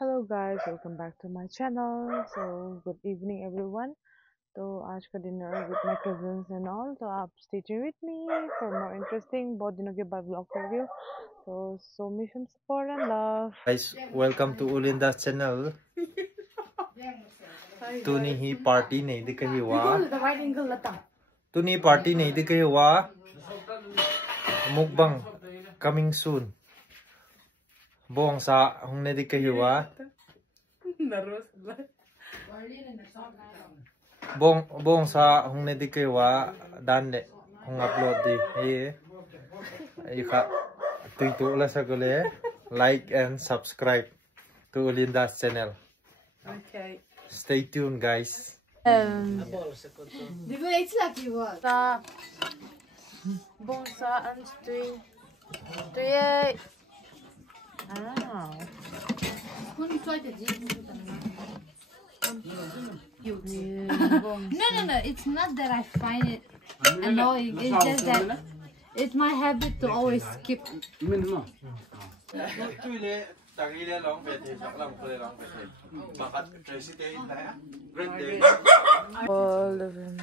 Hello guys welcome back to my channel good evening everyone. तो आज का dinner with my cousins and all. तो आप stay tune with me for more interesting, बहुत दिनों के बाद व्लॉग कर रही हूँ। तो show me some support and love. Guys, welcome to Ulinda's channel. Tuni hi party nahi dikai wa. Tuni party nahi dikai wa. Mukbang coming soon. Bong sa hong nahi dikai wa. Bong sa hong nahi dikai wa. Dan de hong upload di. Ika tuitu la sa gule. Like and subscribe to Ulinda's channel. Okay. Stay tuned, guys. Bonsa and three. No, it's not that I find it annoying. It's just that it's my habit to always skip. All of them.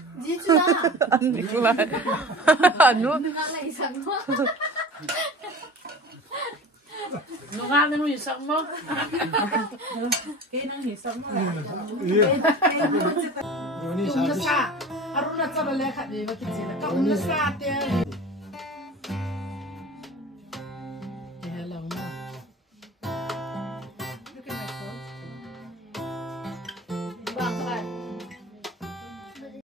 Nungalan mo yung sak mo. Kaya nang hisak mo. Yung nasa. Haruna tsara lekha di ba kitsi na. Kaun nasa ate.